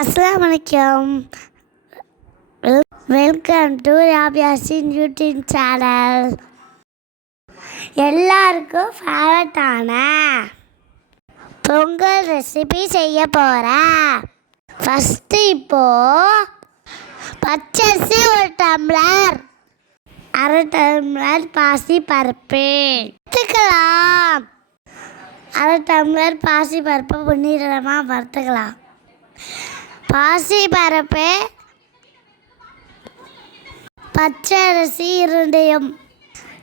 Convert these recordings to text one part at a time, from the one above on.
அஸ்லாம் வலைக்கம் welcome to ராபியாசின் யூடியூப் சேனல். எல்லாருக்கும் ஃபேவரட்டான பொங்கல் ரெசிபி செய்ய போகிறேன் ஃபஸ்ட்டு இப்போது பச்சரிசி ஒரு டம்ளர் அரை டம்ளர் பாசி பருப்பு எடுத்துக்கலாம். அரை டம்ளர் பாசி பருப்பு பொன்னிறமாக வறுத்துக்கலாம். பாசி பரப்பு பச்சை அரிசி இரண்டையும்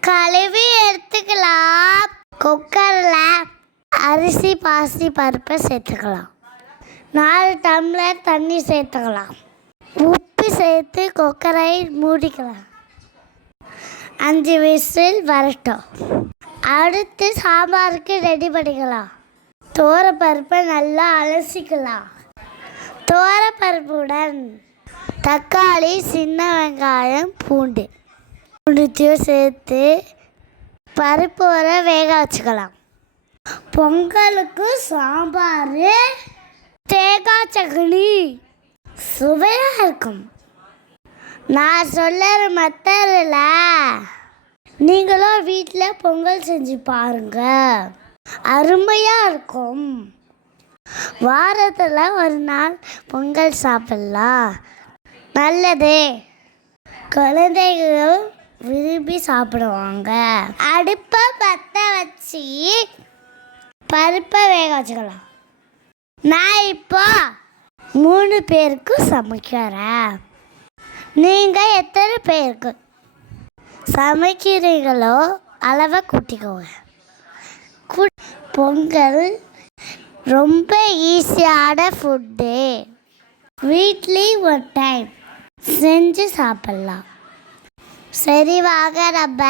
கழுவி எடுத்துக்கலாம். குக்கரில் அரிசி பாசி பருப்பை சேர்த்துக்கலாம். நாலு டம்ளர் தண்ணி சேர்த்துக்கலாம். உப்பு சேர்த்து குக்கரை மூடிக்கலாம். அஞ்சு விசில் வரட்டும். அடுத்து சாம்பாருக்கு ரெடி பண்ணிக்கலாம். பருப்பை நல்லா அலசிக்கலாம். தோரப்பருப்புடன். தக்காளி சின்ன வெங்காயம் பூண்டு. பூண்டுத்தையும் சேர்த்து பருப்பு வர வேக வச்சுக்கலாம். பொங்கலுக்கு சாம்பார் தேங்காய் சட்னி. சுவையாக இருக்கும். நான் சொல்லுற மெத்தடில் நீங்களும் வீட்டில் பொங்கல் செஞ்சு பாருங்க. அருமையாக இருக்கும். வாரத்தில் ஒரு நாள் பொங்கல் சாப்பிடலாம். நல்லது. குழந்தைகளும் விரும்பி சாப்பிடுவாங்க. அடுப்பை பற்ற வச்சு பருப்பை வேக வச்சுக்கலாம். நான் இப்போ மூணு பேருக்கு சமைக்கிறேன். நீங்கள் எத்தனை பேருக்கு சமைக்கிறீங்களோ அளவை கூட்டிக்கோங்க. பொங்கல் ரொம்ப ஈஸியான ஃபுட்டு வீக்லி ஒரு டைம் செஞ்சு சாப்பிட்லாம். சரி வாங்க நம்ம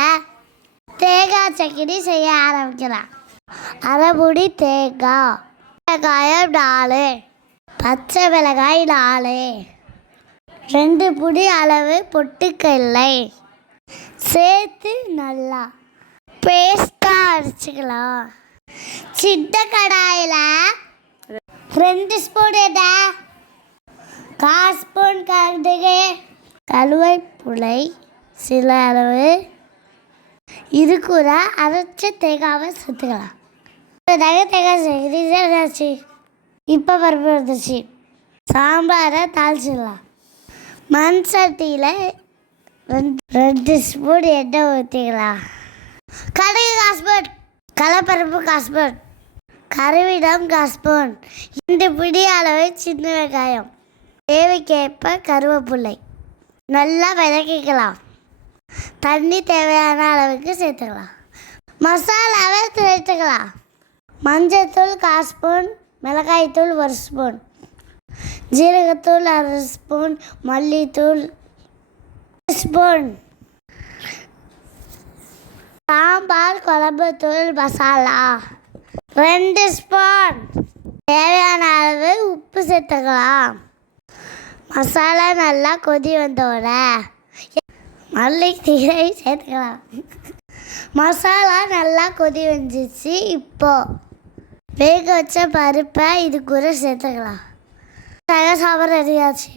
தேங்காய் சக்கடி செய்ய ஆரம்பிக்கலாம். அரைமுடி தேங்காய் வெங்காயம் நாலு பச்சை மிளகாய் நாலு ரெண்டு புடி அளவு பொட்டுக்கல்லை சேர்த்து நல்லா பேஸ்ட்டாக அரைச்சிக்கலாம். சித்தக்கடாயில் கடாயில் ரெண்டு ஸ்பூன் எதா? கால் ஸ்பூன் கடுகு கழுவைப்புளை சில அளவு இது கூட அரைச்ச தேங்காவை சேர்த்துக்கலாம். நகை தேங்காய் சேர்த்து இப்போ பருப்பு வந்துச்சு சாம்பாரை தாளிச்சிடலாம். மண் சட்டியில் ரெண்டு ரெண்டு ஸ்பூன் எண்ணெய் ஊற்றிக்கலாம் கடுகு காஸ்பூன் கலப்பருப்பு காஸ்பூன். கருவிடம் காஸ்பூன். ரெண்டு பிடி அளவு சின்ன வெங்காயம். தேவைக்கேற்ப கருவேப்பிள்ளை. நல்லா விளக்கிக்கலாம் தண்ணி தேவையான அளவுக்கு சேர்த்துக்கலாம். மசாலாவை சேர்த்துக்கலாம் மஞ்சத்தூள் கால் ஸ்பூன் மிளகாய்த்தூள் ஒரு ஸ்பூன். ஜீரகத்தூள் அரை ஸ்பூன் மல்லித்தூள் ஸ்பூன். சாம்பார் குழம்பு தூள் மசாலா. ரெண்டு ஸ்பூன். தேவையான அளவு உப்பு சேர்த்துக்கலாம். மசாலா நல்லா கொதி வந்தோட மல்லி தீரை சேர்த்துக்கலாம். மசாலா நல்லா கொதி வந்துச்சு இப்போது வேக வச்ச பருப்பை இது கூட சேர்த்துக்கலாம். சாம்பார் ரெடியாச்சு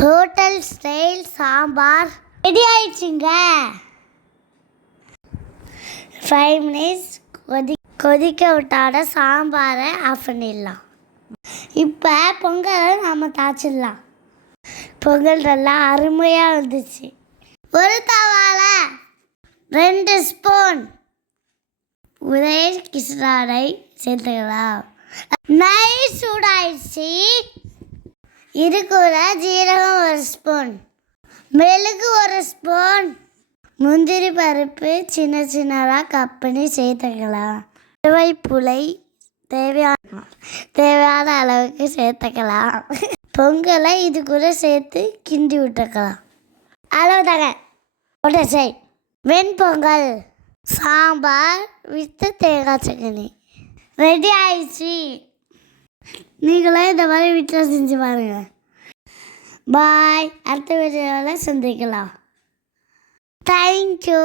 ஹோட்டல் ஸ்டைல் சாம்பார். ரெடி ஆயிடுச்சுங்க. ஃபைவ் மினிட்ஸ் கொதி கொதிக்க விட்டாட சாம்பாரை ஆஃப் பண்ணிடலாம் இப்போ பொங்கலை நாம் தாச்சிடலாம் பொங்கல் நல்லா அருமையாக வந்துச்சு. ஒரு தவால ரெண்டு ஸ்பூன் உதய கிருஷ்ணாடை சேர்த்துக்கலாம். நைஸ் சூடாயிடுச்சு. இது ஜீரகம் ஒரு ஸ்பூன் மெழுகு ஒரு ஸ்பூன் முந்திரி பருப்பு சின்ன சின்னதாக கட் பண்ணி சேர்த்துக்கலாம். புளை தேவையான தேவையான அளவுக்கு சேர்த்துக்கலாம். பொங்கலை இது கூட சேர்த்து கிண்டி விட்டுக்கலாம். அளவு தாங்க ஒன்றை செய். வெண்பொங்கல் சாம்பார் வித்து தேங்காய் சட்னி. ரெடி ஆயிடுச்சு. நீங்களும் இந்த மாதிரி வீட்டில் செஞ்சு பாருங்கள் பாய். அடுத்த வீடியோவில் சந்திக்கலாம். தேங்க்யூ